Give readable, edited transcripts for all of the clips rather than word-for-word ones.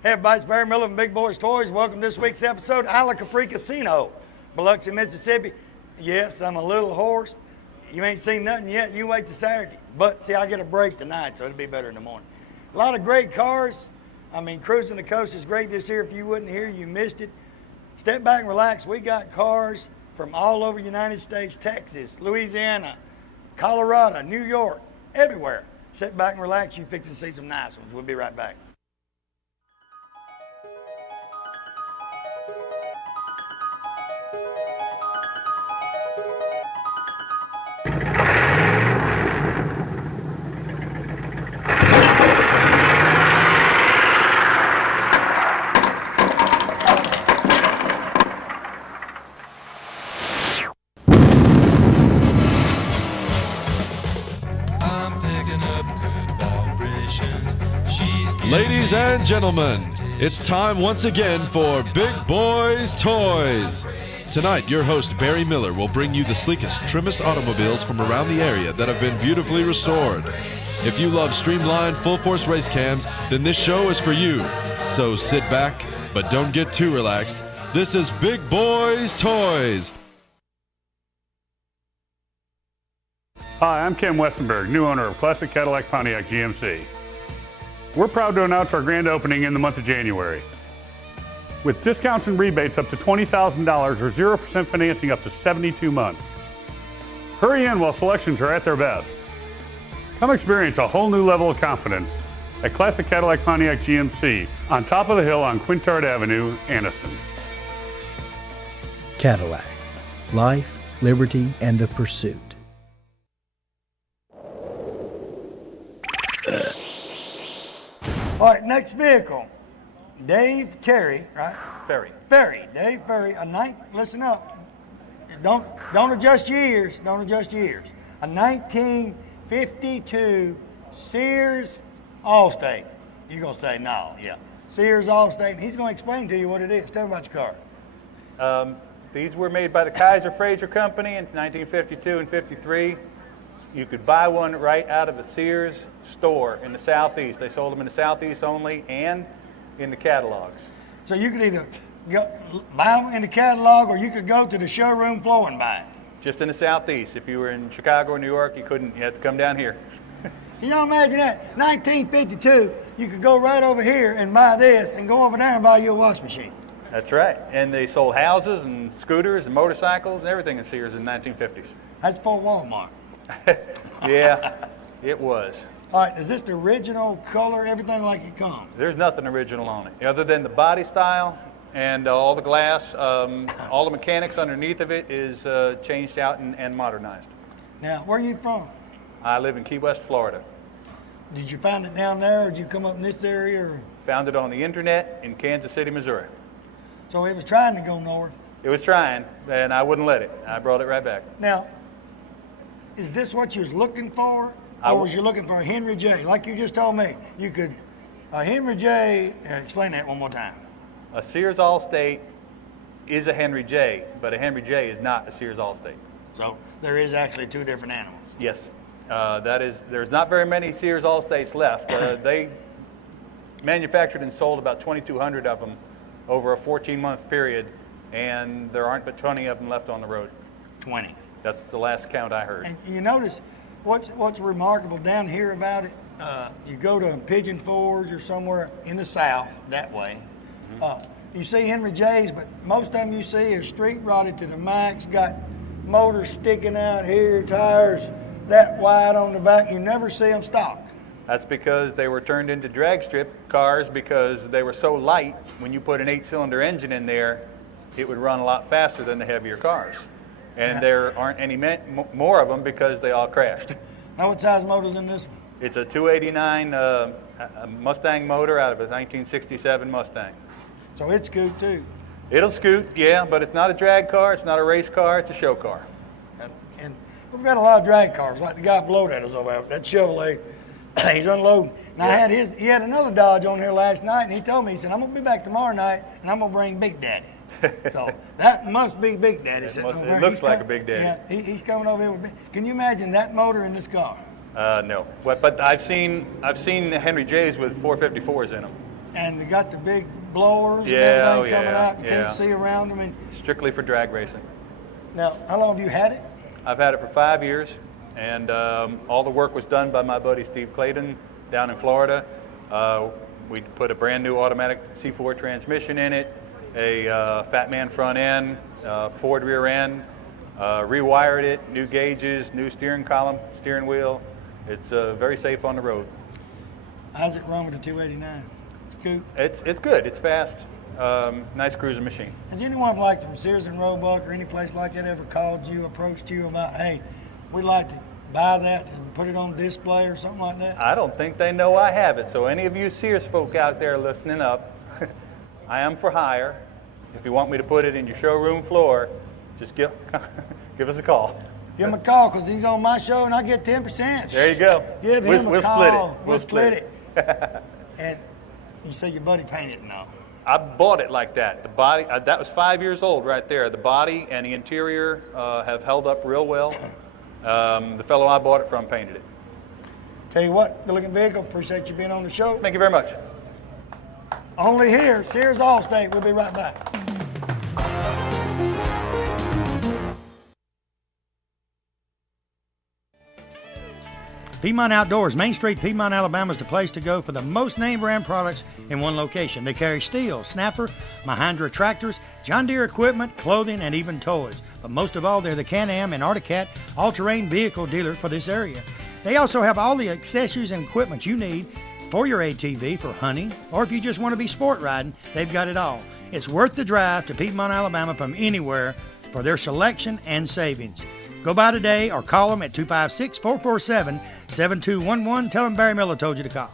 Hey everybody, it's Barry Miller from Big Boys Toys. Welcome to this week's episode of Isla Capri Casino, Biloxi, Mississippi. Yes, I'm a little hoarse. You ain't seen nothing yet. You wait till Saturday. But see, I get a break tonight, so it'll be better in the morning. A lot of great cars. I mean, Cruising the Coast is great this year. If you wasn't here, you missed it. Step back and relax. We got cars from all over the United States, Texas, Louisiana, Colorado, New York, everywhere. Sit back and relax. You fix to see some nice ones. We'll be right back. Ladies and gentlemen, it's time once again for Big Boyz Toys. Tonight, your host Barry Miller will bring you the sleekest, trimmest automobiles from around the area that have been beautifully restored. If you love streamlined, full-force race cams, then this show is for you. So sit back, but don't get too relaxed. This is Big Boyz Toys. Hi, I'm Ken Westenberg, new owner of Classic Cadillac Pontiac GMC. We're proud to announce our grand opening in the month of January. With discounts and rebates up to $20,000 or 0% financing up to 72 months. Hurry in while selections are at their best. Come experience a whole new level of confidence at Classic Cadillac Pontiac GMC on top of the hill on Quintard Avenue, Anniston. Cadillac. Life, liberty, and the pursuit. All right, next vehicle. Dave Terry, right? Ferry. Dave Ferry, listen up. Don't adjust your ears. Don't adjust your ears. A 1952 Sears Allstate. You're going to say no, yeah. Sears Allstate, and he's going to explain to you what it is. Tell me about your car. These were made by the Kaiser Fraser Company in 1952 and 53. You could buy one right out of the Sears store in the Southeast. They sold them in the Southeast only and in the catalogs. So you could either buy them in the catalog or you could go to the showroom floor and buy it. Just in the Southeast. If you were in Chicago or New York, you couldn't. You had to come down here. Can you imagine that? 1952, you could go right over here and buy this and go over there and buy you a wash machine. That's right. And they sold houses and scooters and motorcycles and everything in Sears in the 1950s. That's for Walmart. Yeah, it was. All right, is this the original color, everything like it comes? There's nothing original on it, other than the body style and all the glass. All the mechanics underneath of it is changed out and modernized. Now, where are you from? I live in Key West, Florida. Did you find it down there, or did you come up in this area? Or? Found it on the internet in Kansas City, Missouri. So it was trying to go north? It was trying, and I wouldn't let it. I brought it right back. Now, is this what you was looking for, or was you looking for a Henry J? Like you just told me, you could, a Henry J, explain that one more time. A Sears Allstate is a Henry J, but a Henry J is not a Sears Allstate. So there is actually two different animals. Yes, there's not very many Sears Allstates left. They manufactured and sold about 2,200 of them over a 14-month period, and there aren't but 20 of them left on the road. 20. That's the last count I heard. And you notice what's remarkable down here about it, you go to Pigeon Forge or somewhere in the South, that way, you see Henry J's, but most of them you see are street rotted to the max, got motors sticking out here, tires that wide on the back. You never see them stock. That's because they were turned into drag strip cars because they were so light, when you put an 8-cylinder engine in there, it would run a lot faster than the heavier cars. And there aren't any more of them because they all crashed. Now what size motor's in this one? It's a 289 Mustang motor out of a 1967 Mustang. So it scoot too? It'll scoot, yeah, but it's not a drag car, it's not a race car, it's a show car. And we've got a lot of drag cars, like the guy below that is over there, that Chevrolet, he's unloading. Now he had another Dodge on here last night, and he told me, he said, I'm going to be back tomorrow night, and I'm going to bring Big Daddy. So that must be Big Daddy. It looks like a Big Daddy. Yeah, he's coming over here with me. Can you imagine that motor in this car? No, but I've seen Henry J's with 454s in them. And they got the big blowers and Yeah, everything oh, coming yeah, out. You yeah. can't see around them. And Strictly for drag racing. now, how long have you had it? I've had it for 5 years, and all the work was done by my buddy Steve Clayton down in Florida. We put a brand new automatic C4 transmission in it, a Fat Man front end, Ford rear end, rewired it, new gauges, new steering column, steering wheel. It's very safe on the road. How's it run with the 289? Scoop? It's good. It's fast. Nice cruising machine. Has anyone like from Sears and Roebuck or any place like that ever called you, approached you about, hey, we'd like to buy that and put it on display or something like that? I don't think they know I have it. So any of you Sears folk out there listening up, I am for hire. If you want me to put it in your showroom floor, just give us a call. Give him a call because he's on my show and I get 10%. There you go. Give him a we'll call. split it. We'll split it. And you say your buddy painted it now. I bought it like that. The body, that was 5 years old right there. The body and the interior have held up real well. The fellow I bought it from painted it. Tell you what, good looking vehicle. Appreciate you being on the show. Thank you very much. Only here, Sears Allstate. We'll be right back. Piedmont Outdoors, Main Street, Piedmont, Alabama is the place to go for the most name brand products in one location. They carry Steel, Snapper, Mahindra tractors, John Deere equipment, clothing, and even toys. But most of all, they're the Can-Am and Arctic all-terrain vehicle dealer for this area. They also have all the accessories and equipment you need for your ATV for hunting, or if you just want to be sport riding, they've got it all. It's worth the drive to Piedmont, Alabama from anywhere for their selection and savings. Go by today or call them at 256-447-7211. Tell them Barry Miller told you to call.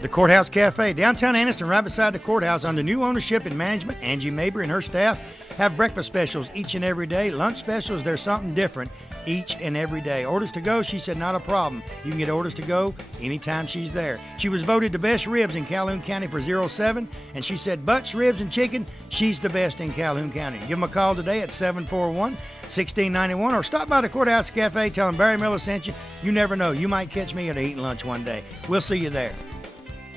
The Courthouse Cafe, downtown Anniston, right beside the courthouse, under new ownership and management. Angie Mabry and her staff have breakfast specials each and every day. Lunch specials, there's something different each and every day. Orders to go, she said, not a problem. You can get orders to go anytime she's there. She was voted the best ribs in Calhoun County for 07, and she said butts, ribs, and chicken, she's the best in Calhoun County. Give them a call today at 741-1691, or stop by the Courthouse Cafe, tell them Barry Miller sent you. You never know, you might catch me at eating lunch one day. We'll see you there.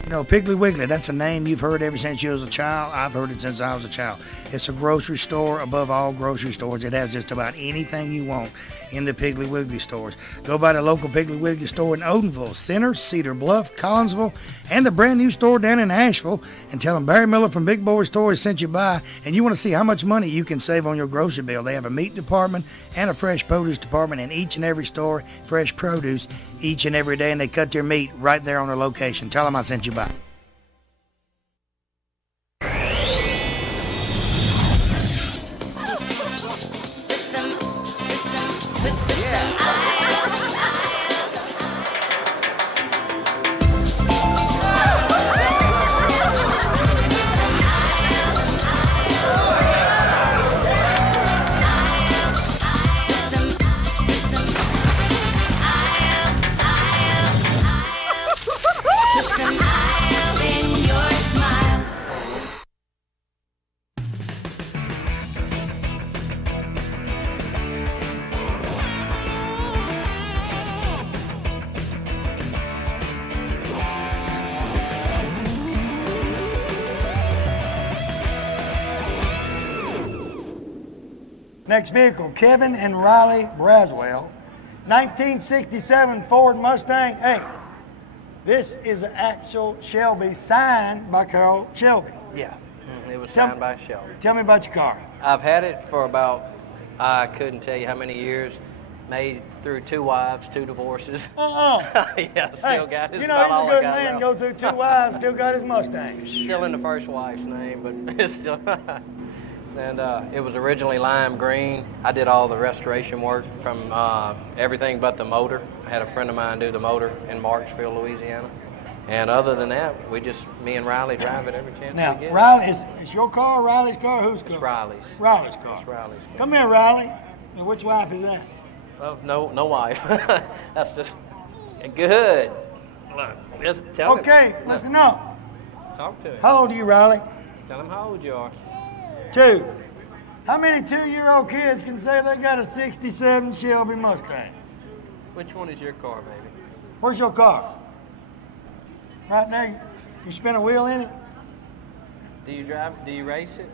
You know, Piggly Wiggly, that's a name you've heard ever since you was a child. I've heard it since I was a child. It's a grocery store above all grocery stores. It has just about anything you want in the Piggly Wiggly stores. Go by the local Piggly Wiggly store in Odenville, Center, Cedar Bluff, Collinsville, and the brand new store down in Asheville, and tell them Barry Miller from Big Boyz Toyz sent you by, and you want to see how much money you can save on your grocery bill. They have a meat department and a fresh produce department in each and every store, fresh produce each and every day, and they cut their meat right there on their location. Tell them I sent you by. Next vehicle, Kevin and Riley Braswell, 1967 Ford Mustang. Hey, this is an actual Shelby signed by Carl Shelby. Yeah, it was signed by Shelby. Tell me about your car. I've had it for about, I couldn't tell you how many years. Made through 2 wives, 2 divorces. Yeah, still got it. You know, he's a good man, go through 2 wives, still got his Mustang. Still in the first wife's name, but it's still. And it was originally lime green. I did all the restoration work from everything but the motor. I had a friend of mine do the motor in Marksville, Louisiana. And other than that, me and Riley drive it every chance we get. Now, Riley, is your car Riley's car? Whose car? It's Riley's. Riley's car. It's Riley's car. Come here, Riley. Now, which wife is that? Oh, no wife. That's just good. Look, just tell him. Okay, listen up. Talk to him. How old are you, Riley? Tell him how old you are. 2. How many 2-year-old kids can say they got a 67 Shelby Mustang? Which one is your car, baby? Where's your car? Right there. You spin a wheel in it? Do you drive? Do you race it?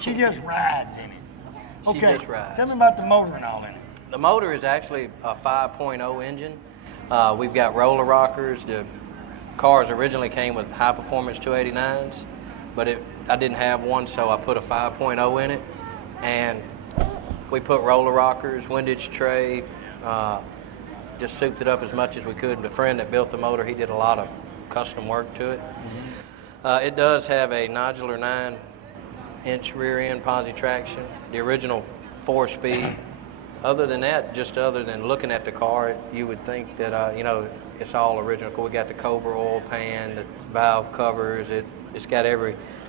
She just rides in it. She Okay, just rides. tell me about the motor and all in it. The motor is actually a 5.0 engine. We've got roller rockers. The cars originally came with high performance 289s, but I didn't have one, so I put a 5.0 in it, and we put roller rockers, windage tray, just souped it up as much as we could. The friend that built the motor, he did a lot of custom work to it. It does have a nodular 9-inch rear end posi traction, the original 4-speed. Other than that, just other than looking at the car, you would think that, it's all original. We got the Cobra oil pan, the valve covers, it's got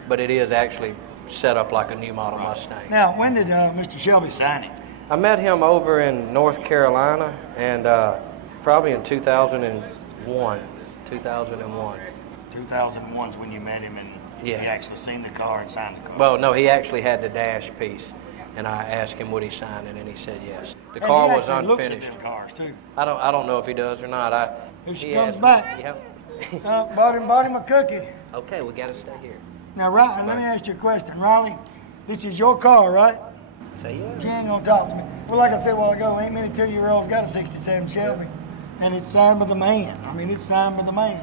but it is actually set up like a new model Mustang. Now, when did Mr. Shelby sign it? I met him over in North Carolina, and probably in 2001. 2001 is when you met him, and Yeah. he actually seen the car and signed the car. Well, no, he actually had the dash piece, and I asked him would he sign it, and he said yes. The And car he was actually looks unfinished. at them cars too. I don't know if he does or not. Here she he comes asked me- back. Yep. Bought him a cookie. Okay, we got to stay here. Now, Riley, let me ask you a question. Riley, this is your car, right? Say yeah. She ain't gonna talk to me. Well, like I said a while ago, ain't many 2-year-olds got a 67 Shelby. And it's signed by the man. I mean, it's signed by the man.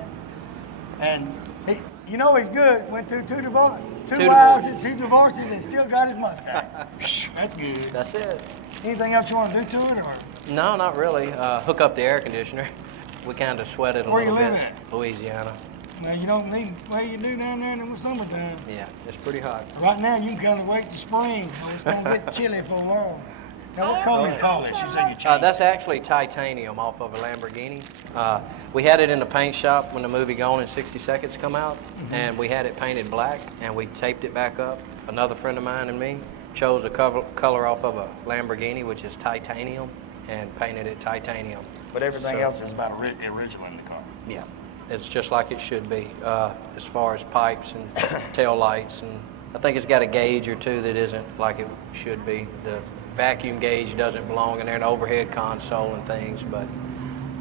And he's good. Went through two wives, 2 divorces, and still got his Mustang. That's good. That's it. Anything else you want to do to it, or? No, not really. Hook up the air conditioner. We kind of sweat it a Where little you bit. live at? Louisiana. Well, you don't need, well, you do down there in the summertime. Yeah, it's pretty hot. Right now, you can kind of wait to spring, or it's gonna get chilly for a while. Now, what color you call this? You say you changed. That's actually titanium off of a Lamborghini. We had it in the paint shop when the movie Gone in 60 Seconds come out, and we had it painted black, and we taped it back up. Another friend of mine and me chose a color off of a Lamborghini, which is titanium, and painted it titanium. But everything else is about original in the car. Yeah, it's just like it should be, as far as pipes and tail lights, and I think it's got a gauge or two that isn't like it should be. The vacuum gauge doesn't belong in there, an overhead console and things, but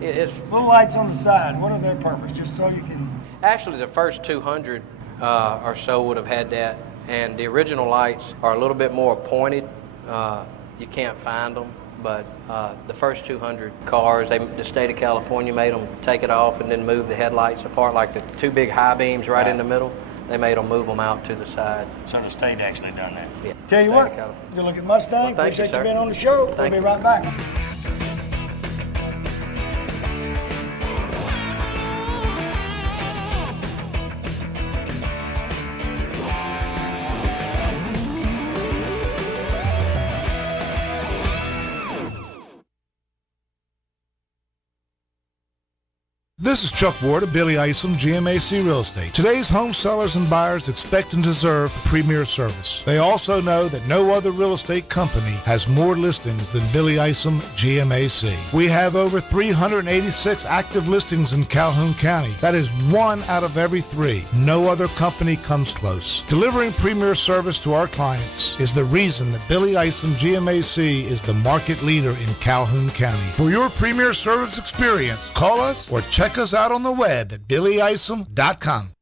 it's Little lights on the side, what are their purpose? Just so you can... actually the first 200 or so would have had that, and the original lights are a little bit more pointed. You can't find them, but the first 200 cars, the state of California made them take it off and then move the headlights apart, like the 2 big high beams right in the middle. They made them move them out to the side. So the state actually done that. Yeah. Tell you State what, of California. you look at Mustang. Well, thank you, Appreciate you sir. being on the show. We'll Thank be you. right back. This is Chuck Ward of Billy Isom GMAC Real Estate. Today's home sellers and buyers expect and deserve premier service. They also know that no other real estate company has more listings than Billy Isom GMAC. We have over 386 active listings in Calhoun County. That is 1 out of every 3. No other company comes close. Delivering premier service to our clients is the reason that Billy Isom GMAC is the market leader in Calhoun County. For your premier service experience, call us or check us out on the web at billyisom.com.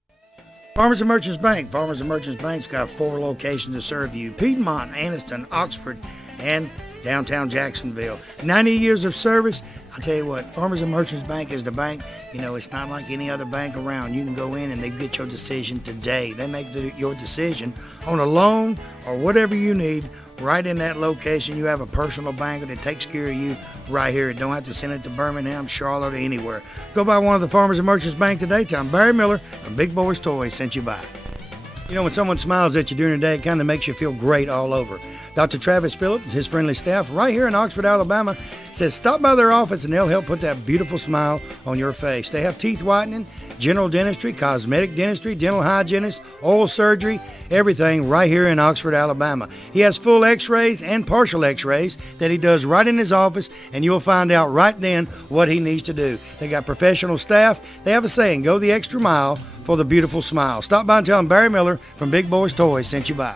Farmers and Merchants Bank. Farmers and Merchants Bank's got 4 locations to serve you. Piedmont, Anniston, Oxford, and downtown Jacksonville. 90 years of service. I'll tell you what, Farmers and Merchants Bank is the bank. You know, it's not like any other bank around. You can go in and they get your decision today. They make your decision on a loan or whatever you need right in that location. You have a personal banker that takes care of you right here. Don't have to send it to Birmingham, Charlotte, or anywhere. Go by one of the Farmers and Merchants Bank today. Tell them Barry Miller from Big Boyz Toyz sent you by. You know, when someone smiles at you during the day, it kind of makes you feel great all over. Dr. Travis Phillips and his friendly staff right here in Oxford, Alabama, says stop by their office and they'll help put that beautiful smile on your face. They have teeth whitening, general dentistry, cosmetic dentistry, dental hygienist, oral surgery, everything right here in Oxford, Alabama. He has full x-rays and partial x-rays that he does right in his office, and you'll find out right then what he needs to do. They got professional staff. They have a saying, go the extra mile for the beautiful smile. Stop by and tell them Barry Miller from Big Boyz Toyz sent you by.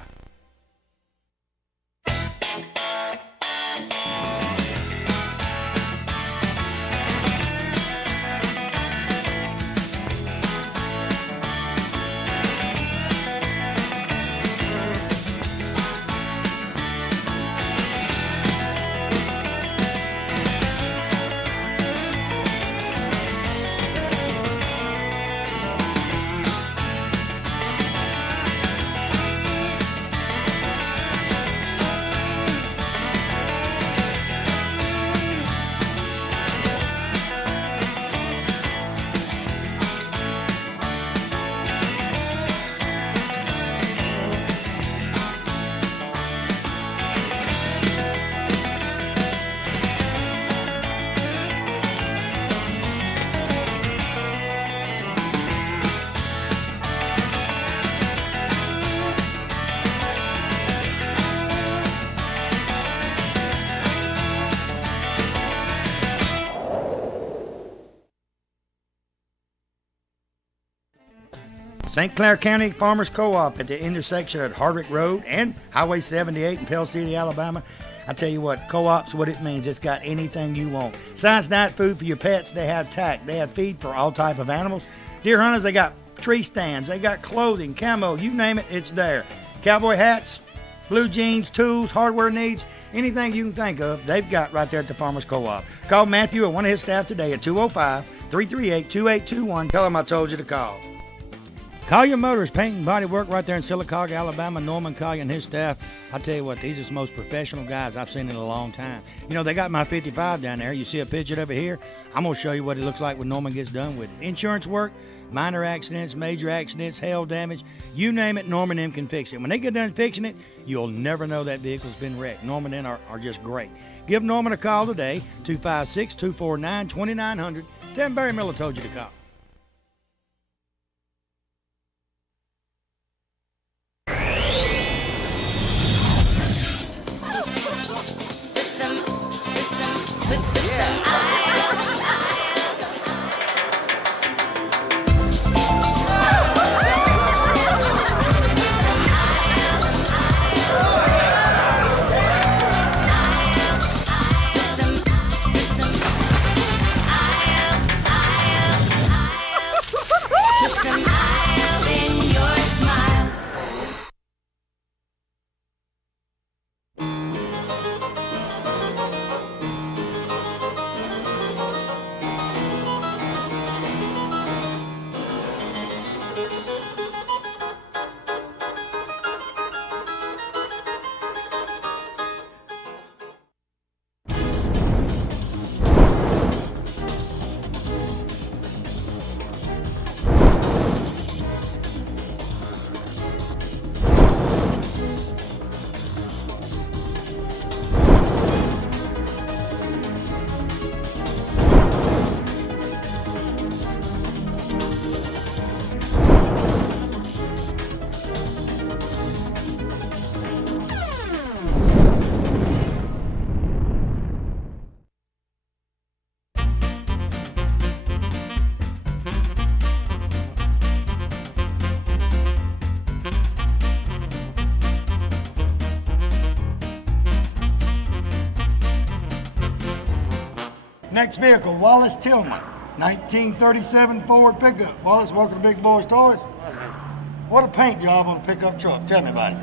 St. Clair County Farmers Co-op at the intersection at Hardwick Road and Highway 78 in Pell City, Alabama. I tell you what, co-op's what it means. It's got anything you want. Science Night food for your pets. They have tack. They have feed for all type of animals. Deer hunters, they got tree stands. They got clothing, camo, you name it, it's there. Cowboy hats, blue jeans, tools, hardware needs, anything you can think of, they've got right there at the Farmers Co-op. Call Matthew or one of his staff today at 205-338-2821. Tell him I told you to call. Collier Motors, paint and body work right there in Sylacauga, Alabama. Norman Collier and his staff, I tell you what, these are the most professional guys I've seen in a long time. You know, they got my 55 down there. You see a picture over here? I'm going to show you what it looks like when Norman gets done with it. Insurance work, minor accidents, major accidents, hail damage, you name it, Norman M can fix it. When they get done fixing it, you'll never know that vehicle's been wrecked. Norman M are just great. Give Norman a call today, 256-249-2900. Tell him Barry Miller told you to call. Next vehicle, Wallace Tillman, 1937 Ford pickup. Wallace, welcome to Big Boyz Toys. What a paint job on a pickup truck. Tell me about it.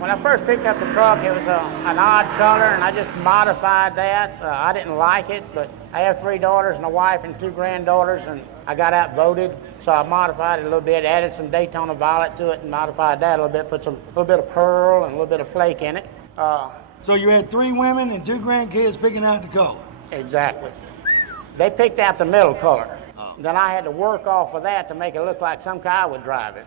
When I first picked up the truck, it was an odd color, and I just modified that. I didn't like it, but I have 3 daughters and a wife and 2 granddaughters, and I got outvoted, so I modified it a little bit, added some Daytona Violet to it, and modified that a little bit, put a little bit of pearl and a little bit of flake in it. So you had 3 women and 2 grandkids picking out the color? Exactly. They picked out the middle color. Oh. Then I had to work off of that to make it look like some guy would drive it.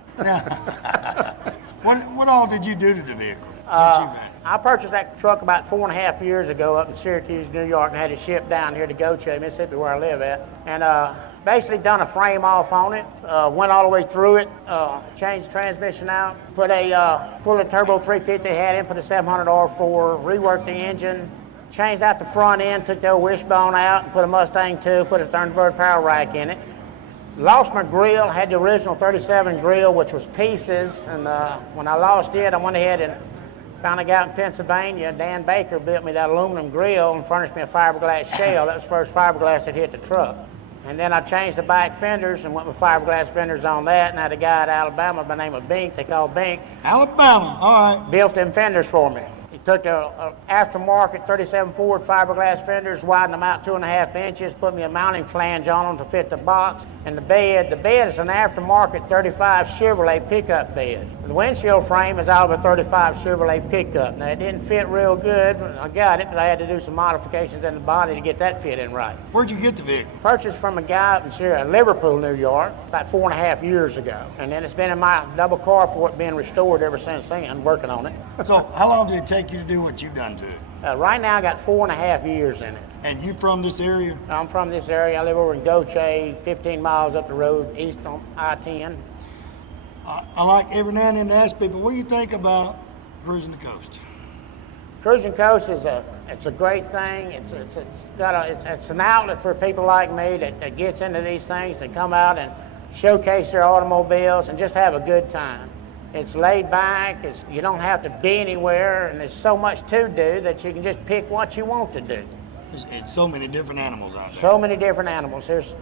What all did you do to the vehicle? I purchased that truck about 4.5 years ago up in Syracuse, New York, and had it shipped down here to Goche, Mississippi, where I live at. And basically done a frame off on it, went all the way through it, changed the transmission out, put a turbo 350 head in, put a 700 R4, reworked the engine, changed out the front end, took the old wishbone out, and put a Mustang 2, put a Thunderbird power rack in it. Lost my grill, had the original 37 grill, which was pieces, and when I lost it, I went ahead and found a guy in Pennsylvania, Dan Baker, built me that aluminum grill and furnished me a fiberglass shell. That was the first fiberglass that hit the truck. And then I changed the back fenders and went with fiberglass fenders on that, and I had a guy at Alabama by the name of Bink, they call Bink. Alabama, all right. Built them fenders for me. He took a aftermarket 37 Ford fiberglass fenders, widened them out 2.5 inches, put me a mounting flange on them to fit the box. And the bed is an aftermarket 35 Chevrolet pickup bed. The windshield frame is out of a 35 Chevrolet pickup. Now, it didn't fit real good. I got it, but I had to do some modifications in the body to get that fit in right. Where'd you get the vehicle? Purchased from a guy up in Liverpool, New York, about 4.5 years ago. And then it's been in my double carport being restored ever since then, working on it. So how long did it take you to do what you've done to it? Right now I got 4.5 years in it. And you from this area? I'm from this area. I live over in Goche, 15 miles up the road, east on I-10. I like every now and then to ask people, what do you think about cruising the coast? Cruising coast is a great thing. It's an outlet for people like me that gets into these things, that come out and showcase their automobiles, and just have a good time. It's laid back, you don't have to be anywhere, and there's so much to do that you can just pick what you want to do. It's so many different animals out there. So many different animals. There's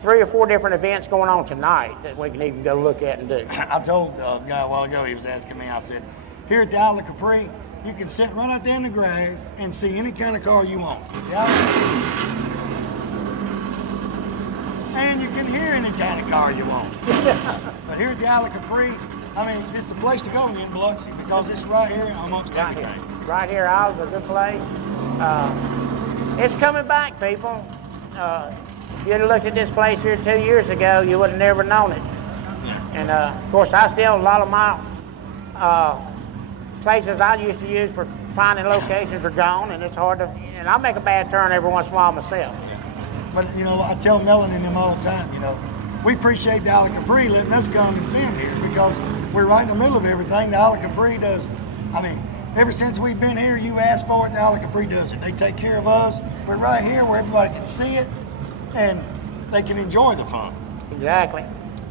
3 or 4 different events going on tonight that we can even go look at and do. I told a guy a while ago, he was asking me, I said, here at the Isle of Capri, you can sit right out there in the grass and see any kind of car you want. And you can hear any kind of car you want. But here at the Isle of Capri, I mean, it's the place to go in Biloxi because it's right here amongst everything. Right here, Isle's a good place. It's coming back, people. If you'd have looked at this place here 2 years ago, you would have never known it. And of course, a lot of my places I used to use for finding locations are gone, and it's hard to, and I make a bad turn every once in a while myself. But, you know, I tell Melanie and them all the time, you know, we appreciate the Isle of Capri letting us come and film here because we're right in the middle of everything. The Isle of Capri does, I mean, ever since we've been here, you ask for it, the Isle of Capri does it. They take care of us. We're right here where everybody can see it and they can enjoy the fun. Exactly.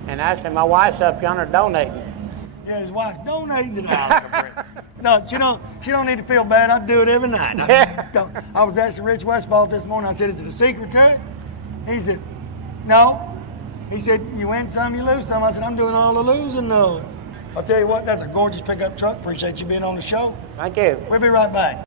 And actually, my wife's up yonder donating. Yeah, his wife's donating to the Isle of Capri. No, she don't need to feel bad. I do it every night. I was asking Rich Westfall this morning. I said, is it a secret to it? He said, no. He said, you win some, you lose some. I said, I'm doing all the losing, though. I'll tell you what, that's a gorgeous pickup truck. Appreciate you being on the show. Thank you. We'll be right back.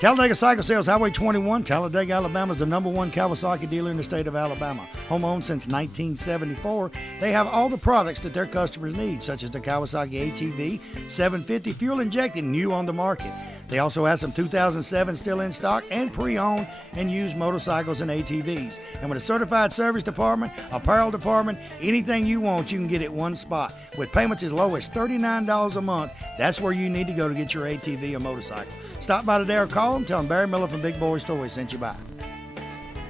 Talladega Cycle Sales, Highway 21, Talladega, Alabama is the #1 Kawasaki dealer in the state of Alabama. Home-owned since 1974, they have all the products that their customers need, such as the Kawasaki ATV 750 fuel-injected, new on the market. They also have some 2007 still in stock and pre-owned and used motorcycles and ATVs. And with a certified service department, apparel department, anything you want, you can get it one spot. With payments as low as $39 a month, that's where you need to go to get your ATV or motorcycle. Stop by today or call them. Tell them Barry Miller from Big Boyz Toyz sent you by.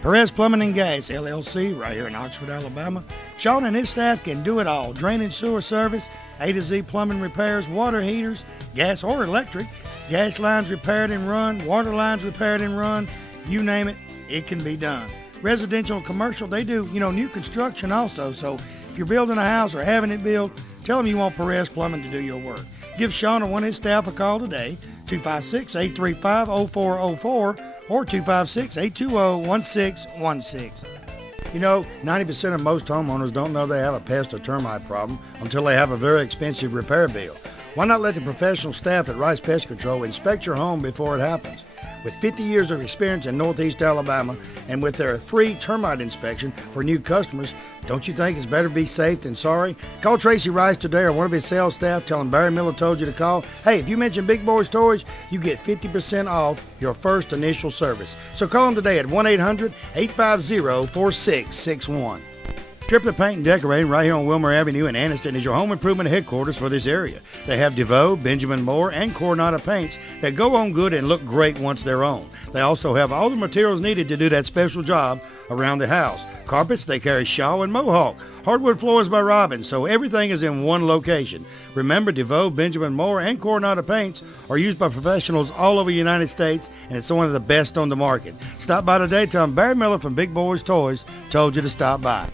Perez Plumbing and Gas, LLC, right here in Oxford, Alabama. Sean and his staff can do it all. Drainage sewer service, A to Z plumbing repairs, water heaters, gas or electric, gas lines repaired and run, water lines repaired and run, you name it, it can be done. Residential and commercial, they do, new construction also. So if you're building a house or having it built, tell them you want Perez Plumbing to do your work. Give Sean or one of his staff a call today, 256-835-0404 or 256-820-1616. 90% of most homeowners don't know they have a pest or termite problem until they have a very expensive repair bill. Why not let the professional staff at Rice Pest Control inspect your home before it happens? With 50 years of experience in Northeast Alabama and with their free termite inspection for new customers, don't you think it's better be safe than sorry? Call Tracy Rice today or one of his sales staff. Tell him Barry Miller told you to call. Hey, if you mention Big Boyz Toyz, you get 50% off your first initial service. So call them today at 1-800-850-4661. Triplet Paint and Decorating right here on Wilmer Avenue in Anniston is your home improvement headquarters for this area. They have DeVoe, Benjamin Moore, and Coronado paints that go on good and look great once they're on. They also have all the materials needed to do that special job around the house. Carpets, they carry Shaw and Mohawk. Hardwood floors by Robbins, so everything is in one location. Remember, DeVoe, Benjamin Moore, and Coronado paints are used by professionals all over the United States, and it's one of the best on the market. Stop by today. Tell them Barry Miller from Big Boyz Toyz told you to stop by.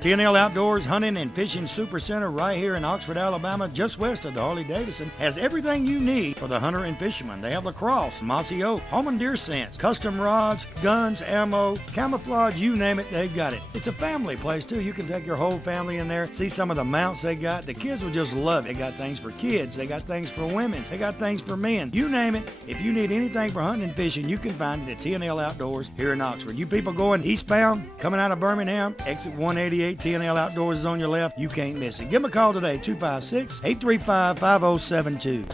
T&L Outdoors Hunting and Fishing Super Center right here in Oxford, Alabama, just west of the Harley-Davidson, has everything you need for the hunter and fisherman. They have lacrosse, mossy oak, home and deer scents, custom rods, guns, ammo, camouflage, you name it, they've got it. It's a family place, too. You can take your whole family in there, see some of the mounts they got. The kids will just love it. They got things for kids. They got things for women. They got things for men. You name it. If you need anything for hunting and fishing, you can find it at T&L Outdoors here in Oxford. You people going eastbound, coming out of Birmingham, exit 188, T&L Outdoors is on your left. You can't miss it. Give them a call today, 256-835-5072.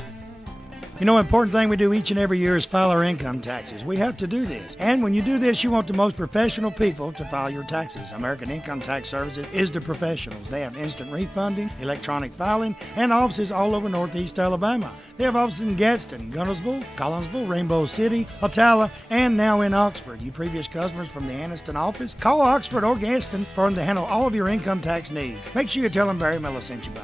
You know, important thing we do each and every year is file our income taxes. We have to do this. And when you do this, you want the most professional people to file your taxes. American Income Tax Services is the professionals. They have instant refunding, electronic filing, and offices all over Northeast Alabama. They have offices in Gadsden, Gunnersville, Collinsville, Rainbow City, Atala, and now in Oxford. You previous customers from the Anniston office, call Oxford or Gadsden for them to handle all of your income tax needs. Make sure you tell them Barry Miller sent you by.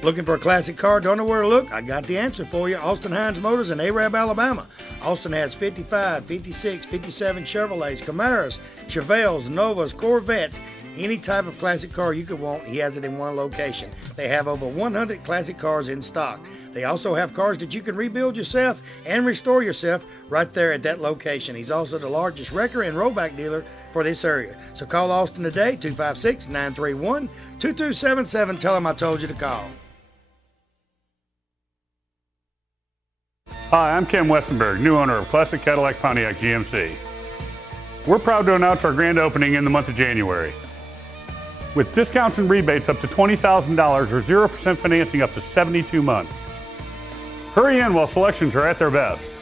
Looking for a classic car? Don't know where to look? I got the answer for you. Austin Hines Motors in Arab, Alabama. Austin has 55, 56, 57 Chevrolets, Camaros, Chevelles, Novas, Corvettes. Any type of classic car you could want, he has it in one location. They have over 100 classic cars in stock. They also have cars that you can rebuild yourself and restore yourself right there at that location. He's also the largest wrecker and rollback dealer for this area. So call Austin today, 256-931-2277. Tell him I told you to call. Hi, I'm Ken Westenberg, new owner of Classic Cadillac Pontiac GMC. We're proud to announce our grand opening in the month of January. With discounts and rebates up to $20,000 or 0% financing up to 72 months. Hurry in while selections are at their best.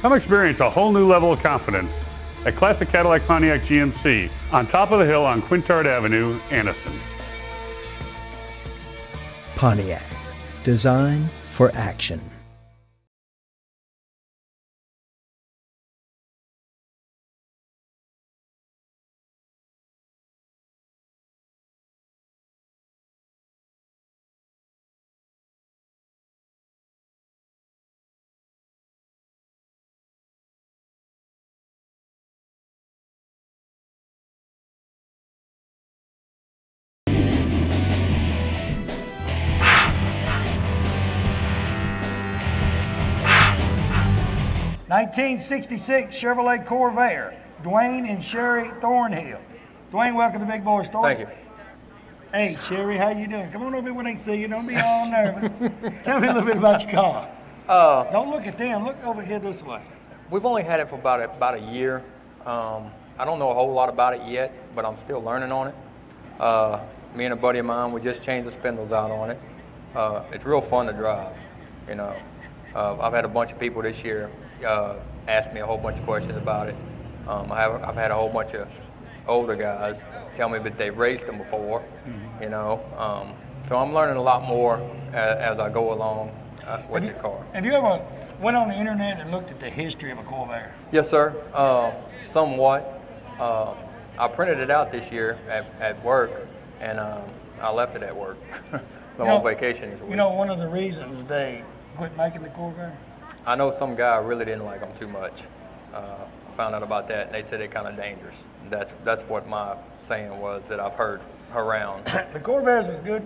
Come experience a whole new level of confidence at Classic Cadillac Pontiac GMC on top of the hill on Quintard Avenue, Anniston. Pontiac. Design for action. '66 Chevrolet Corvair, Dwayne and Sherry Thornhill. Dwayne, welcome to Big Boyz Toyz. Thank you. Hey, Sherry, how you doing? Come on over here when they see you. Don't be all nervous. Tell me a little bit about your car. Don't look at them. Look over here this way. We've only had it for about a year. I don't know a whole lot about it yet, but I'm still learning on it. Me and a buddy of mine, we just changed the spindles out on it. It's real fun to drive, you know. I've had a bunch of people this year ask me a whole bunch of questions about it. I've had a whole bunch of older guys tell me that they've raced them before, you know. So I'm learning a lot more as I go along with the car. Have you ever went on the internet and looked at the history of a Corvair? Yes, sir. Somewhat. I printed it out this year at work, and I left it at work. I'm on vacation this week. You know, one of the reasons they quit making the Corvair? I know some guy really didn't like them too much. Found out about that, and they said they're kind of dangerous. That's what my saying was that I've heard around. The Corvairs was good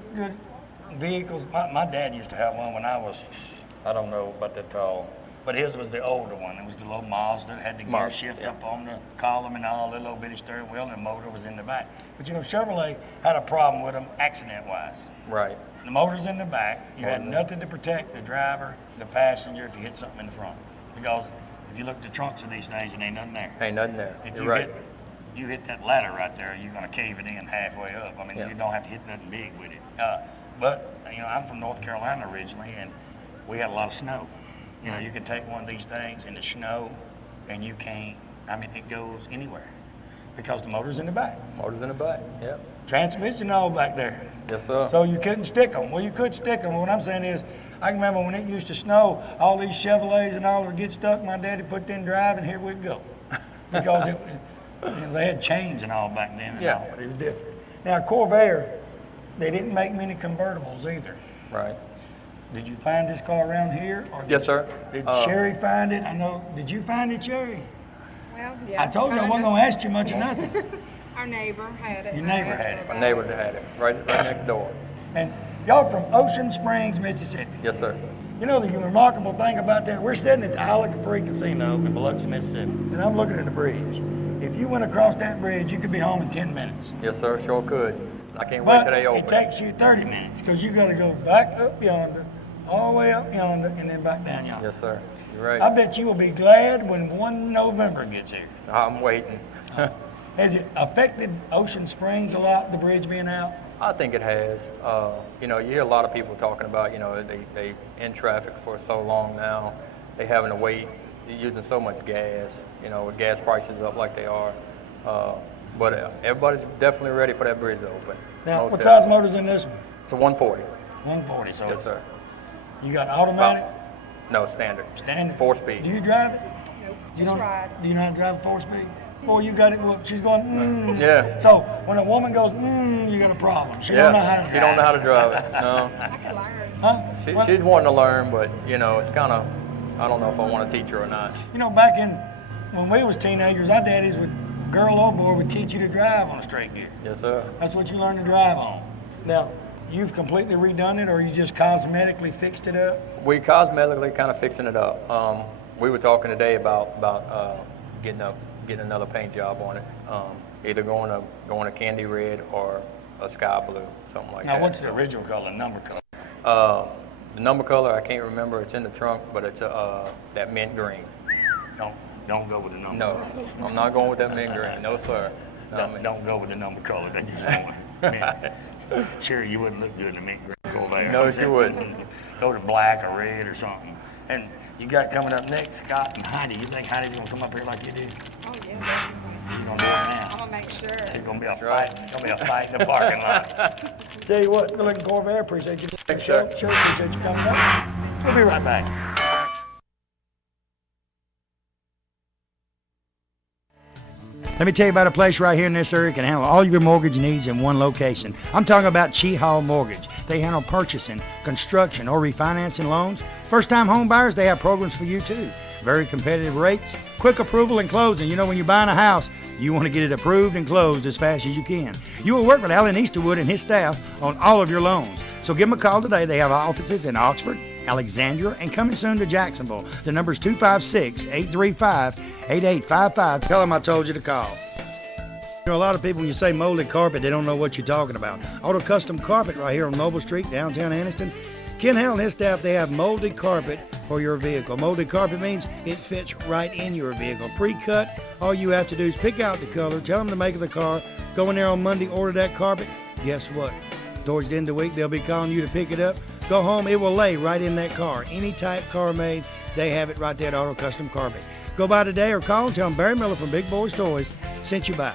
vehicles. My dad used to have one when I was, I don't know about that tall, but his was the older one. It was the little Mazda that had the gear shift up on the column and all, the little bitty steering wheel, and the motor was in the back. But you know, Chevrolet had a problem with them accident-wise. Right. The motor's in the back. You had nothing to protect the driver, the passenger, if you hit something in the front. Because if you look at the trunks of these things, it ain't nothing there. Ain't nothing there. If You're right. You hit that ladder right there, you're going to cave it in halfway up. I mean, you don't have to hit nothing big with it. But, you know, I'm from North Carolina originally, and we had a lot of snow. You know, you can take one of these things in the snow, and you can't, I mean, it goes anywhere. Because the motor's in the back. Motor's in the back, yeah. Transmission all back there. Yes, sir. So you couldn't stick them. Well, you could stick them. What I'm saying is, I can remember when it used to snow, all these Chevrolets and all would get stuck. My daddy put in drive, and here we'd go. Because you know, they had chains and all back then. And all, but it was different. Now, Corvair, they didn't make many convertibles either. Right. Did you find this car around here? Or Yes, sir. Did Sherry find it? I know. Did you find it, Sherry? Well, yeah. I told you I wasn't going to ask you much of nothing. Our neighbor had it. Your neighbor had it. My neighbor had it, right next door. And y'all from Ocean Springs, Mississippi. Yes, sir. You know the remarkable thing about that, we're sitting at the Isle of Capri Casino in Biloxi, Mississippi, and I'm looking at the bridge. If you went across that bridge, you could be home in 10 minutes. Yes, sir, sure could. I can't wait till they open. It takes you 30 minutes because you got to go back up yonder, all the way up yonder, and then back down yonder. Yes, sir. You're right. I bet you will be glad when 1 November gets here. I'm waiting. Has it affected Ocean Springs a lot, the bridge being out? I think it has. You know, you hear a lot of people talking about, you know, they in traffic for so long now, they having to wait, they're using so much gas, you know, with gas prices up like they are. But everybody's definitely ready for that bridge to open. Now, what size motor's in this one? It's a 140. 140, so Yes, sir. you got automatic? No, standard. Standard? 4-speed. Do you drive it? Nope, You just don't, ride. do you know how to drive a 4-speed? Boy, you got it. Well, she's going, Yeah. So when a woman goes, you got a problem. She don't know how to drive. She don't know how to drive it. No. I could learn. Huh? Well, She's wanting to learn, but, you know, it's kind of, I don't know if I want to teach her or not. you know, back in, when we was teenagers, our daddies would, girl or boy, would teach you to drive on a straight gear. Yes, sir. That's what you learn to drive on. Now, you've completely redone it, or you just cosmetically fixed it up? We cosmetically kind of fixing it up. We were talking today about getting another paint job on it. Either going a candy red or a sky blue, something like that. Now, what's the original color, number color? The number color, I can't remember. It's in the trunk, but it's that mint green. Don't go with the number. No, I'm not going with that mint green. No, sir. Don't go with the number color that you're going. Sure, you wouldn't look good in the mint green Corvette. No, she wouldn't. Go to black or red or something. And you got coming up next, Scott and Heidi. You think Heidi's gonna come up here like you did? Oh, yeah. You're gonna do it now. I'm going to make sure. It's gonna be a fight. It's gonna be a fight in the parking lot. Tell you what, good looking Corvette. Appreciate you. Sure, appreciate you coming up. We'll be right back. Let me tell you about a place right here in this area that can handle all your mortgage needs in one location. I'm talking about Chi Hall Mortgage. They handle purchasing, construction, or refinancing loans. First-time home buyers, they have programs for you too. Very competitive rates, quick approval and closing. You know, when you're buying a house, you want to get it approved and closed as fast as you can. You will work with Alan Easterwood and his staff on all of your loans. So give them a call today. They have offices in Oxford, Alexandria, and coming soon to Jacksonville. The number is 256-835-8855. Tell them I told you to call. You know, a lot of people, when you say molded carpet, they don't know what you're talking about. Auto Custom Carpet right here on Mobile Street, downtown Anniston. Ken Hell and his staff, they have molded carpet for your vehicle. Molded carpet means it fits right in your vehicle. Pre-cut, all you have to do is pick out the color, tell them the make of the car, go in there on Monday, order that carpet. Guess what? Towards the end of the week, they'll be calling you to pick it up. Go home, it will lay right in that car. Any type car made, they have it right there at Auto Custom Carpet. Go by today or call and tell them Barry Miller from Big Boyz Toys sent you by.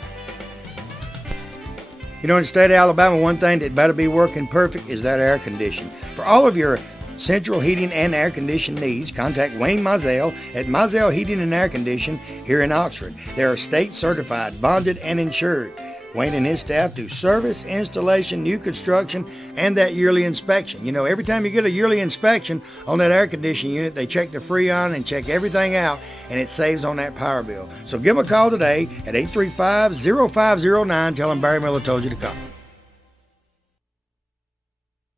You know, in the state of Alabama, one thing that better be working perfect is that air condition. For all of your central heating and air conditioning needs, contact Wayne Mizell at Mizell Heating and Air Condition here in Oxford. They are state certified, bonded, and insured. Wayne and his staff do service, installation, new construction, and that yearly inspection. You know, every time you get a yearly inspection on that air conditioning unit, they check the Freon and check everything out, and it saves on that power bill. So give them a call today at 835-0509. Tell them Barry Miller told you to call.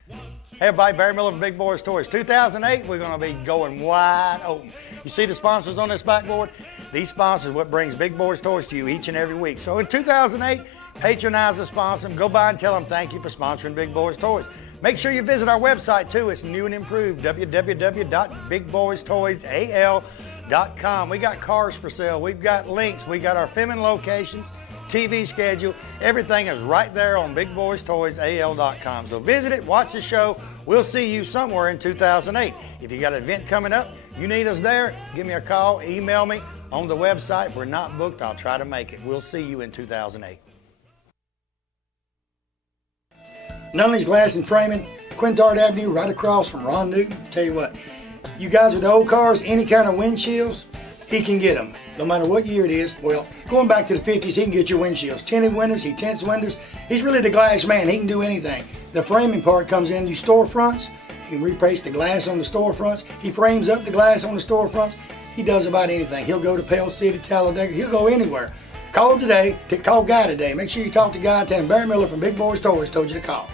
Hey everybody, Barry Miller from Big Boyz Toys. 2008, we're going to be going wide open. You see the sponsors on this backboard? These sponsors what brings Big Boyz Toys to you each and every week. So in 2008, patronize the sponsor. Go by and tell them thank you for sponsoring Big Boyz Toys. Make sure you visit our website too. It's new and improved, www.bigboystoysal.com. We got cars for sale. We've got links. We got our filming locations, TV schedule. Everything is right there on bigboystoysal.com. So visit it, watch the show. We'll see you somewhere in 2008. If you got an event coming up, you need us there, give me a call, email me on the website. If we're not booked, I'll try to make it. We'll see you in 2008. Nunley's Glass and Framing, Quintard Avenue, right across from Ron Newton. Tell you what, you guys with the old cars, any kind of windshields, he can get them. No matter what year it is. Well, going back to the 50s, he can get your windshields. Tinted windows, he tints windows. He's really the glass man. He can do anything. The framing part comes in, you storefronts. He can replace the glass on the storefronts. He frames up the glass on the storefronts. He does about anything. He'll go to Pell City, Talladega. He'll go anywhere. Call today. Call Guy today. Make sure you talk to Guy. Tell him Barry Miller from Big Boyz Toys told you to call.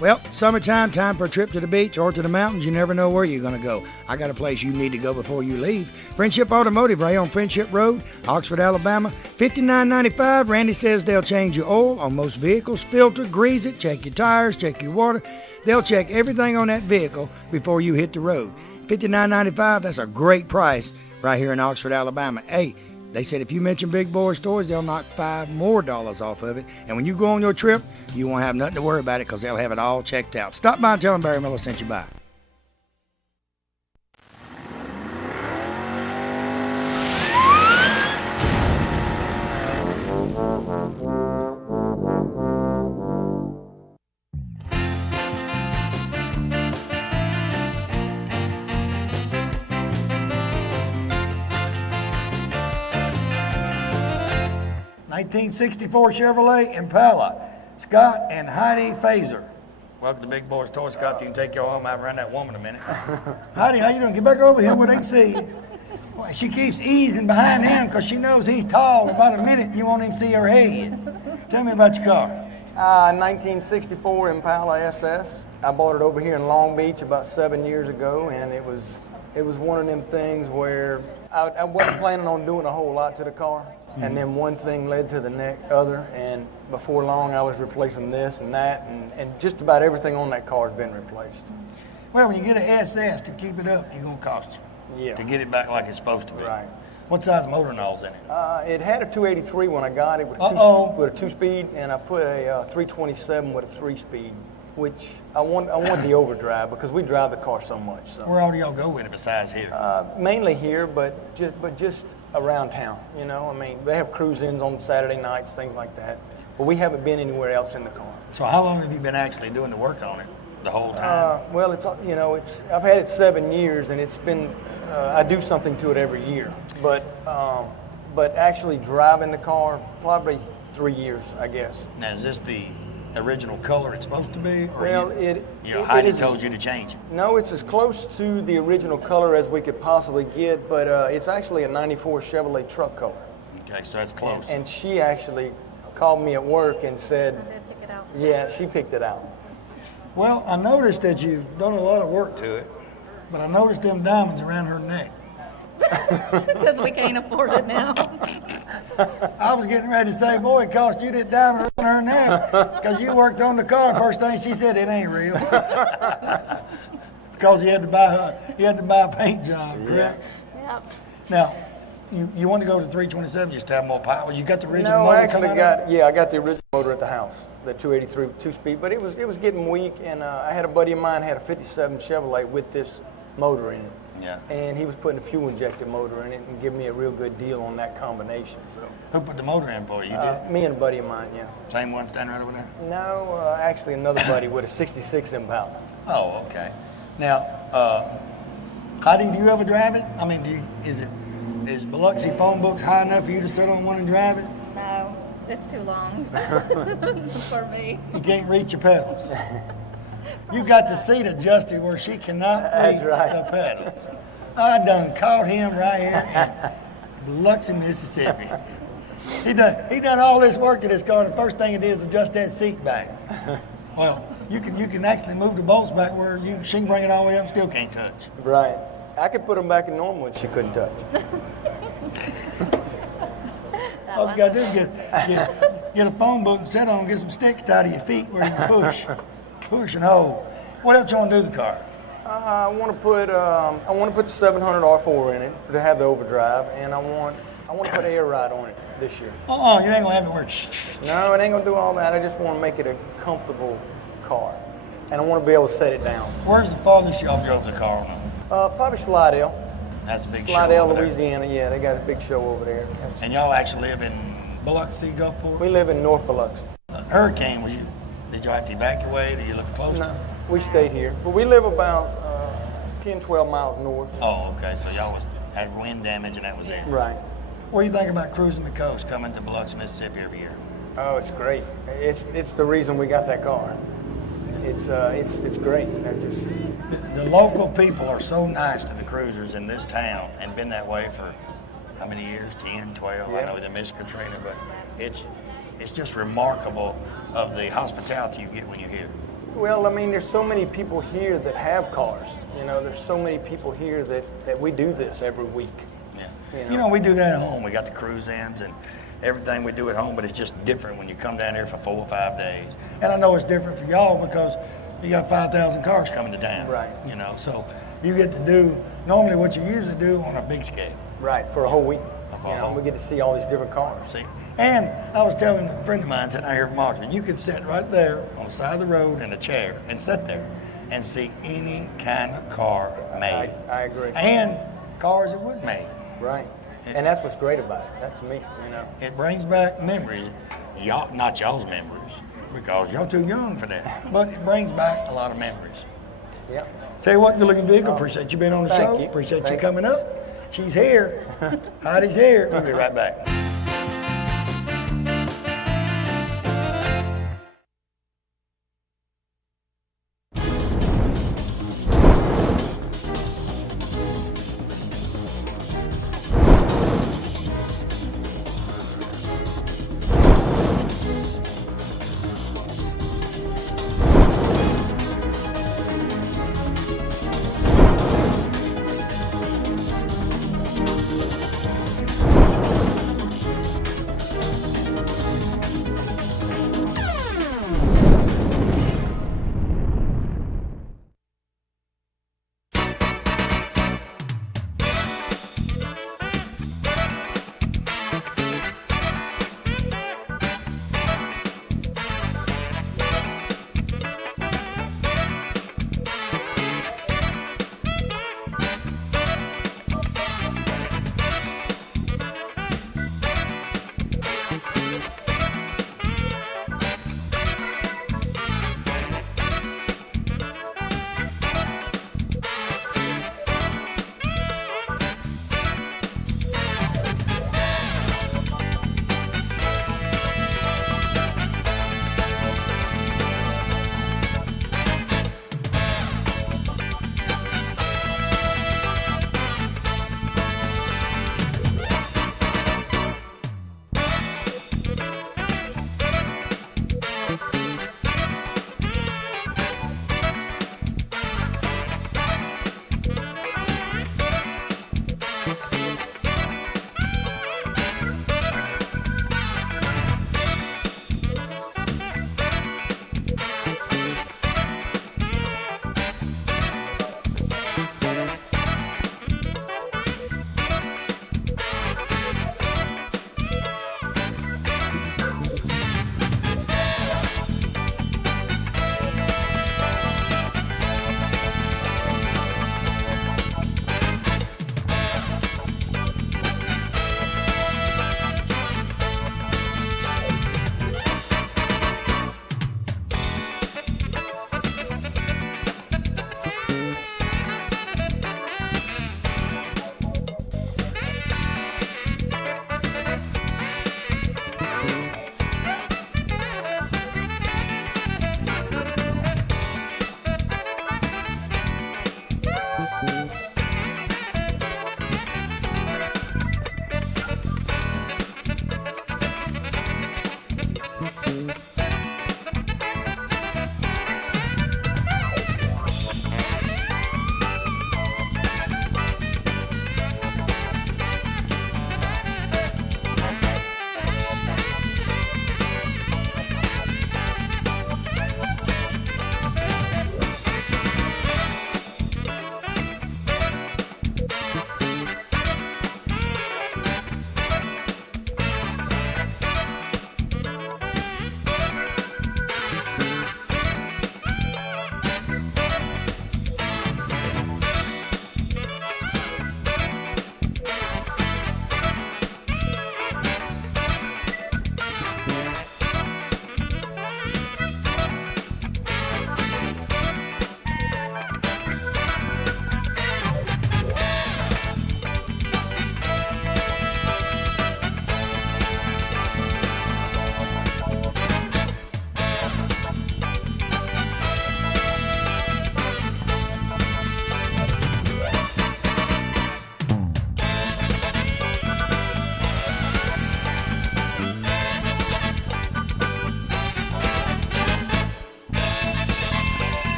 Well, summertime, time for a trip to the beach or to the mountains. You never know where you're going to go. I got a place you need to go before you leave. Friendship Automotive right on Friendship Road, Oxford, Alabama. $59.95. Randy says they'll change your oil on most vehicles, filter, grease it, check your tires, check your water. They'll check everything on that vehicle before you hit the road. $59.95, that's a great price right here in Oxford, Alabama. Hey, They said if you mention Big Boyz Toys, they'll knock $5 more off of it. And when you go on your trip, you won't have nothing to worry about it because they'll have it all checked out. Stop by and tell them Barry Miller sent you by. '64 Chevrolet Impala, Scott and Heidi Fazer. Welcome to Big Boyz Toys. Scott, you can take your arm out around that woman a minute. Heidi, how you doing? Get back over here where they can see you. Well, she keeps easing behind him because she knows he's tall. About a minute, you won't even see her head. Tell me about your car. 1964 Impala SS. I bought it over here in Long Beach about 7 years ago, and it was one of them things where I wasn't planning on doing a whole lot to the car. And then one thing led to the other, and before long I was replacing this and that, and just about everything on that car has been replaced. Well, when you get an SS to keep it up, it's going to cost you. Yeah. To get it back like it's supposed to be. Right. What size motor and all's in it? It had a 283 when I got it with a two-speed, and I put a 327 with a 3-speed, which I want the overdrive because we drive the car so much. So. Where all do y'all go with it besides here? Mainly here, but just around town. You know, I mean, they have cruise-ins on Saturday nights, things like that. But we haven't been anywhere else in the car. So how long have you been actually doing the work on it? The whole time? Well, I've had it 7 years, and it's been I do something to it every year. But actually driving the car probably 3 years, I guess. Now, is this the original color it's supposed to be? Or well, Heidi told you to change it. No, it's as close to the original color as we could possibly get, but it's actually a 94 Chevrolet truck color. Okay, so that's close. And she actually called me at work and said, yeah, she picked it out. Well, I noticed that you've done a lot of work to it, but I noticed them diamonds around her neck. Because we can't afford it now. I was getting ready to say, boy, it cost you that diamond around her neck because you worked on the car. First thing she said, it ain't real. Because you had to buy a paint job, correct? Yep. Now, you want to go to 327 just to have more power? You got the original motor? No, I actually I got the original motor at the house, the 283 2-speed, but it was getting weak, and I had a buddy of mine had a 57 Chevrolet with this motor in it. Yeah. And he was putting a fuel-injected motor in it and giving me a real good deal on that combination. So. Who put the motor in for you? You did? Me and a buddy of mine, yeah. Same one standing right over there? No, actually another buddy with a 66 Impala. Oh, okay. Now, Heidi, do you ever drive it? I mean, is Biloxi phone books high enough for you to sit on one and drive it? No, it's too long for me. You can't reach your pedals. You got the seat adjusted where she cannot reach the pedals. I done caught him right here in Biloxi, Mississippi. He done all this work to this car, and the first thing it is adjust that seat back. Well, you can actually move the bolts back where she can bring it all the way up, still can't touch. Right. I could put them back in normal and she couldn't touch. All you got to do is get a phone book and sit on, get some sticks tied to your feet where you can push and hold. What else you want to do to the car? I want to put the 700 R4 in it to have the overdrive, and I want to put air ride on it this year. You ain't gonna have it work. No, it ain't gonna do all that. I just want to make it a comfortable car, and I want to be able to set it down. Where's the farthest y'all drove the car on? Probably Slidell. That's a big show. Slidell, Louisiana. Yeah, they got a big show over there. And y'all actually live in Biloxi, Gulfport? We live in North Biloxi. Hurricane, did you have to evacuate? Did you live close to? We stayed here, but we live about 10, 12 miles north. Oh, okay. So y'all had wind damage, and that was it. Right. What do you think about cruising the coast, coming to Biloxi, Mississippi every year? Oh, it's great. It's the reason we got that car. It's great. The local people are so nice to the cruisers in this town, and been that way for how many years? 10, 12. Yeah. I know they missed Katrina, but it's just remarkable of the hospitality you get when you're here. Well, I mean, there's so many people here that have cars. You know, there's so many people here that we do this every week. Yeah. You know, we do that at home. We got the cruise-ins and everything we do at home, but it's just different when you come down here for 4 or 5 days. And I know it's different for y'all because you got 5,000 cars coming to town. Right. You know, so you get to do normally what you usually do on a big scale. Right, for a whole week. You know, we get to see all these different cars. See, and I was telling a friend of mine sitting out here from Oxford, you could sit right there on the side of the road in a chair and sit there and see any kind of car made. I agree. And cars that would make. Right. And that's what's great about it. That's me, you know. It brings back memories. Y'all, not y'all's memories, because y'all too young for that. But it brings back a lot of memories. Yep. Tell you what, good looking vehicle. Appreciate you being on the Thank show. you. Appreciate Thank you coming up. She's here. Heidi's here. We'll be right back.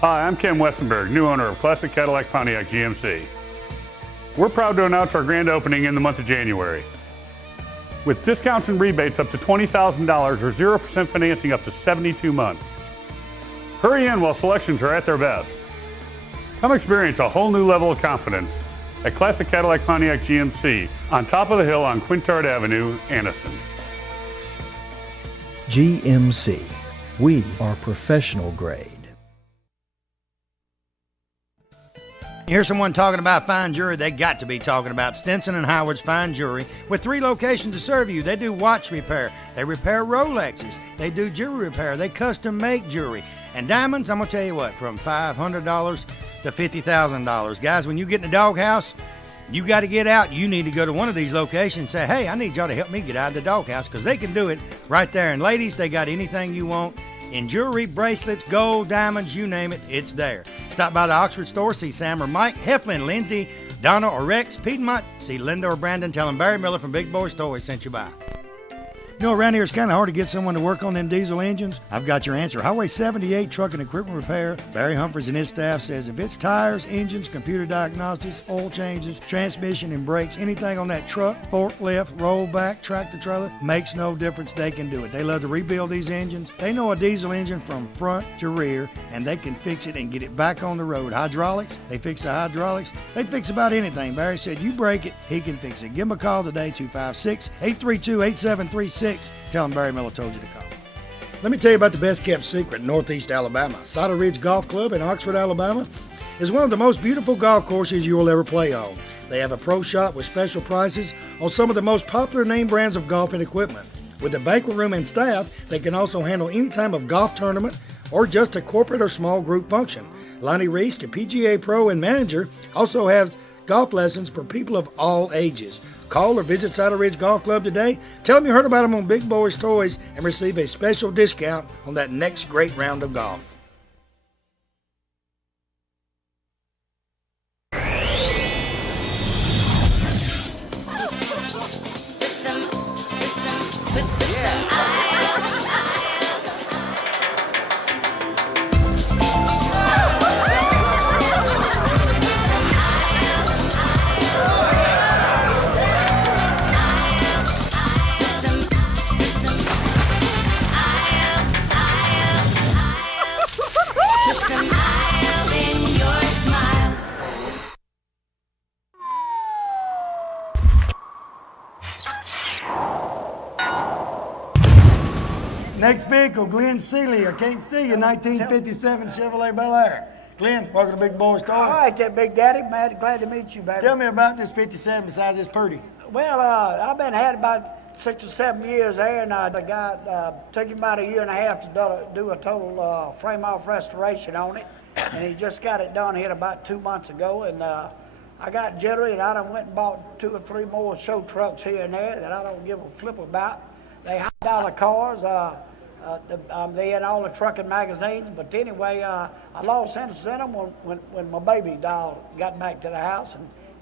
Hi, I'm Ken Westenberg, new owner of Classic Cadillac Pontiac GMC. We're proud to announce our grand opening in the month of January. With discounts and rebates up to $20,000 or 0% financing up to 72 months. Hurry in while selections are at their best. Come experience a whole new level of confidence at Classic Cadillac Pontiac GMC on top of the hill on Quintard Avenue, Anniston. GMC. We are professional grade. You hear someone talking about fine jewelry, they got to be talking about Stinson and Howard's Fine Jewelry with 3 locations to serve you. They do watch repair, they repair Rolexes, they do jewelry repair, they custom make jewelry. And diamonds, I'm going to tell you what, from $500 to $50,000. Guys, when you get in the doghouse, you got to get out. You need to go to one of these locations and say, hey, I need y'all to help me get out of the doghouse, because they can do it right there. And ladies, they got anything you want in jewelry, bracelets, gold, diamonds, you name it, it's there. Stop by the Oxford store, see Sam or Mike, Heflin, Lindsay, Donna or Rex, Piedmont, see Linda or Brandon, tell them Barry Miller from Big Boyz Toyz sent you by. You know, around here it's kind of hard to get someone to work on them diesel engines. I've got your answer. Highway 78 Truck and Equipment Repair. Barry Humphreys and his staff says if it's tires, engines, computer diagnostics, oil changes, transmission and brakes, anything on that truck, forklift, rollback, tractor trailer, makes no difference. They can do it. They love to rebuild these engines. They know a diesel engine from front to rear, and they can fix it and get it back on the road. Hydraulics, they fix the hydraulics. They fix about anything. Barry said you break it, he can fix it. Give him a call today, 256-832-8736. Tell them Barry Miller told you to call. Let me tell you about the best kept secret in Northeast Alabama. Cider Ridge Golf Club in Oxford, Alabama is one of the most beautiful golf courses you will ever play on. They have a pro shop with special prices on some of the most popular name brands of golf and equipment. With a banquet room and staff, they can also handle any type of golf tournament or just a corporate or small group function. Lonnie Reese, the PGA Pro and manager, also has golf lessons for people of all ages. Call or visit Cider Ridge Golf Club today. Tell them you heard about them on Big Boyz Toyz and receive a special discount on that next great round of golf. Next vehicle, Glenn Seeley. I can't see you. 1957 Chevrolet Bel Air. Glenn, welcome to Big Boyz Toyz. All right, there, Big Daddy. Glad to meet you, baby. Tell me about this 57 besides it's pretty. Well, I've been had about 6 or 7 years there, and the guy took him about a year and a half to do a total frame-off restoration on it, and he just got it done here about 2 months ago, and I got jittery, and I done went and bought 2 or 3 more show trucks here and there that I don't give a flip about. They high-dollar cars. They in all the trucking magazines, but anyway, I lost interest in them when my baby doll got back to the house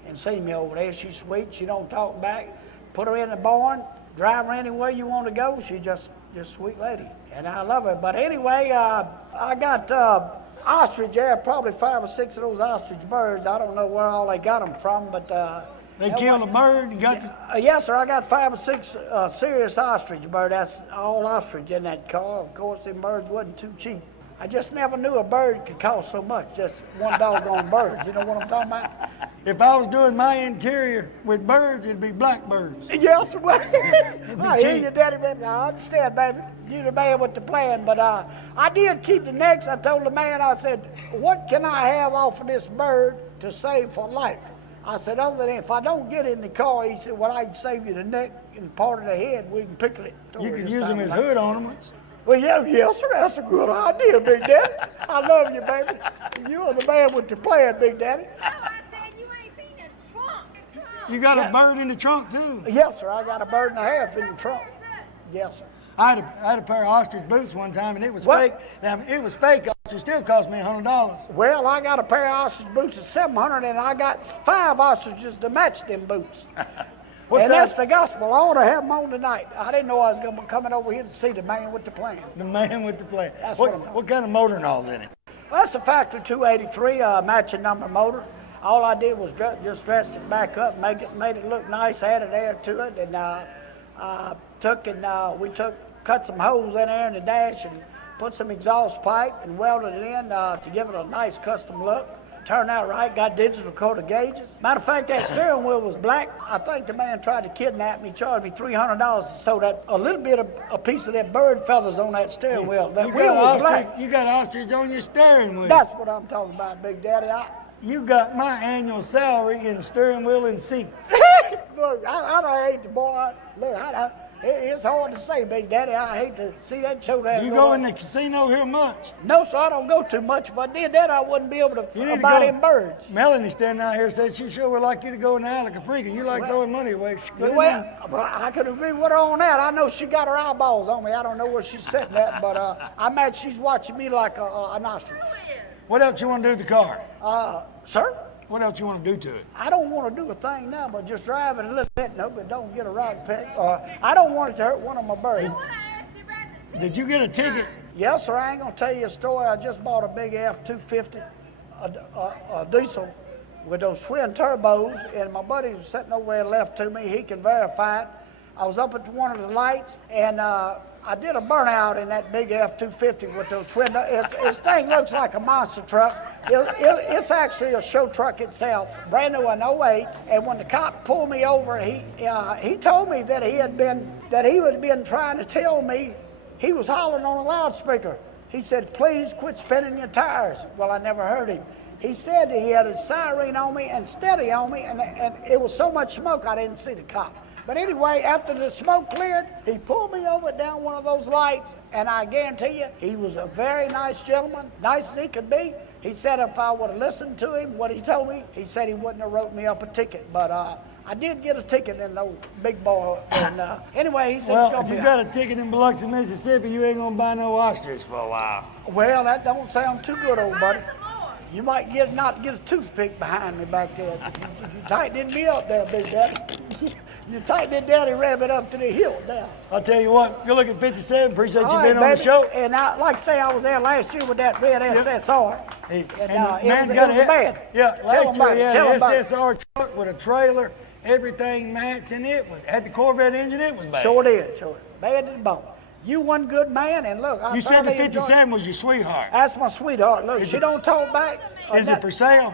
and seen me over there. She's sweet. She don't talk back. Put her in the barn, drive her anywhere you want to go. She's just a sweet lady, and I love her. But anyway, I got ostrich there, probably 5 or 6 of those ostrich birds. I don't know where all they got them from, but they killed a bird and got yes, sir. I got 5 or 6 serious ostrich bird. That's all ostrich in that car. Of course, them birds wasn't too cheap. I just never knew a bird could cost so much. Just one doggone bird. You know what I'm talking about? If I was doing my interior with birds, it'd be blackbirds. Yes, well, I hear you, Daddy, baby. I understand, baby. You're the man with the plan. But I did keep the necks. I told the man, I said, what can I have off of this bird to save for life? I said, other than if I don't get in the car, he said, well, I can save you the neck and part of the head. We can pickle it. You can use them as hood ornaments. Well, yes, sir. That's a good idea, Big Daddy. I love you, baby. You're the man with the plan, Big Daddy. You got a bird in the trunk, too? Yes, sir. I got a bird and a half in the trunk. Yes, sir. I had a pair of ostrich boots one time, and it was fake. Now, it was fake. It still cost me $100. Well, I got a pair of ostrich boots at $700, and I got 5 ostriches to match them boots. And that's the gospel. I ought to have them on tonight. I didn't know I was going to be coming over here to see the man with the plan. The man with the plan. What kind of motor and all's in it? Well, that's a factory 283 matching number motor. all I did was just dress it back up, made it look nice, added air to it, and cut some holes in there in the dash and put some exhaust pipe and welded it in to give it a nice custom look. Turned out right, got digital coated gauges. Matter of fact, that steering wheel was black. I think the man tried to kidnap me, charged me $300 to sew that a little bit of a piece of that bird feathers on that steering wheel. That wheel was black. You got ostrich on your steering wheel. That's what I'm talking about, Big Daddy. You got my annual salary in steering wheel and seats. Look, I hate the boy. Look, it's hard to say, Big Daddy. I hate to see that show that. You go in the casino here much? No, sir, I don't go too much. If I did that, I wouldn't be able to buy them birds. Melanie standing out here said she sure would like you to go in the Alacaprinca. You like throwing money away. Well, I could agree with her on that. I know she got her eyeballs on me. I don't know where she's sitting at, but I imagine she's watching me like an ostrich. What else you want to do with the car? Sir? What else you want to do to it? I don't want to do a thing now, but just drive it a little bit and hope it don't get a rock peck. I don't want it to hurt one of my birds. Did you get a ticket? Yes, sir. I ain't going to tell you a story. I just bought a big F-250, a diesel with those twin turbos, and my buddy was sitting over there left to me. He can verify it. I was up at one of the lights, and I did a burnout in that big F-250 with those twin. This thing looks like a monster truck. It's actually a show truck itself, brand new in 08. And when the cop pulled me over, he told me that he had been trying to tell me. He was hollering on a loudspeaker. He said, "Please quit spinning your tires." Well, I never heard him. He said that he had a siren on me and steady on me, and it was so much smoke I didn't see the cop. But anyway, after the smoke cleared, he pulled me over down one of those lights, and I guarantee you, he was a very nice gentleman, nice as he could be. He said if I would have listened to him, what he told me, he said he wouldn't have wrote me up a ticket. But I did get a ticket in the big boy. And anyway, he said it's going to be. If you got a ticket in Biloxi, Mississippi, you ain't going to buy no ostrich for a while. Well, that don't sound too good, old buddy. You might not get a toothpick behind me back there. You tightened me up there, Big Daddy. You tightened it down and ram it up to the hill down. I'll tell you what, good looking 57. Appreciate you being on the show. And like I say, I was there last year with that red SSR. And it was bad. Yeah, last year he had an SSR truck with a trailer. Everything matched, and had the Corvette engine. It was bad. Sure did. Bad to the bone. You one good man, and look, you said the 57 was your sweetheart. That's my sweetheart. Look, she don't talk back. Is it for sale?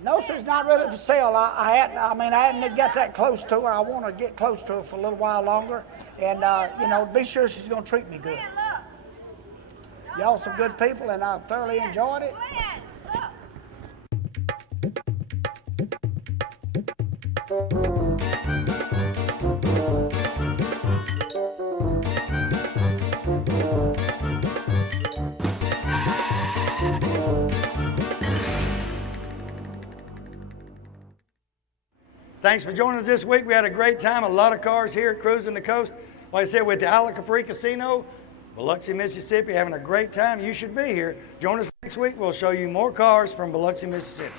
No, she's not really for sale. I hadn't got that close to her. I want to get close to her for a little while longer, and be sure she's gonna treat me good. Y'all some good people, and I thoroughly enjoyed it. Thanks for joining us this week. We had a great time. A lot of cars here cruising the coast. Like I said, with the Alacaprinca Casino, Biloxi, Mississippi, having a great time. You should be here. Join us next week. We'll show you more cars from Biloxi, Mississippi.